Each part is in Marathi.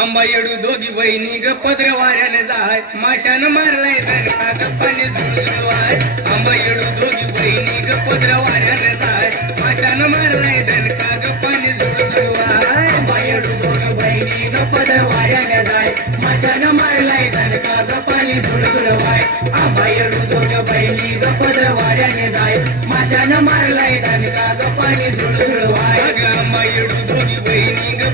आंबा येडू दोघी बहिणी ग पदर वाऱ्याने जाय. माशान मारलाय दणका ग पाणी झुळझुळवाय आंबा येडू दोघी बहिणी ग पदर वाऱ्याने जाय. माशान मारलाय दणका ग पाणी झुळझुळवाय आंबा येडू दोघी बहिणी ग पदर वाऱ्याने जाय. माशान मारलाय दणका ग पाणी झुळझुळवाय आंबा येडू दोघी बहिणी ग पदर वाऱ्याने जाय. माशान मारलाय दणका ग पाणी झुळझुळवाय ग आंबा येडू दोघी बहिणी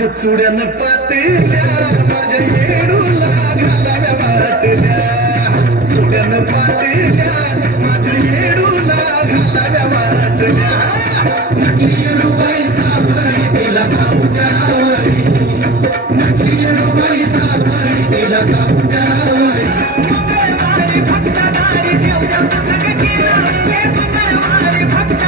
चुड्यानं पातेल्या माझ्या येडूला घालाव्या वाटल्या. चुड्यान पातेल्या माझ्या येडूला घालाव्या वाटल्या. नकली येडूबाई सावळी तिला जाऊ द्यावरी नकली रुबाई सावळी तिला खाऊ द्यावळी भक्त भक्तदारी देव देव सगळं केलं. हे मंगळवारी भक्तदारी देव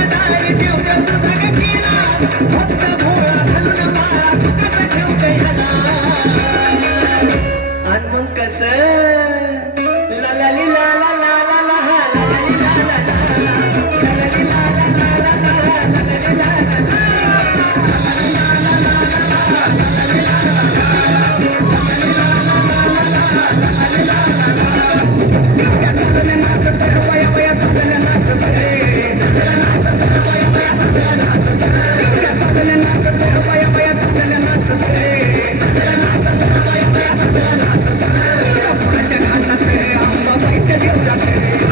Thank you.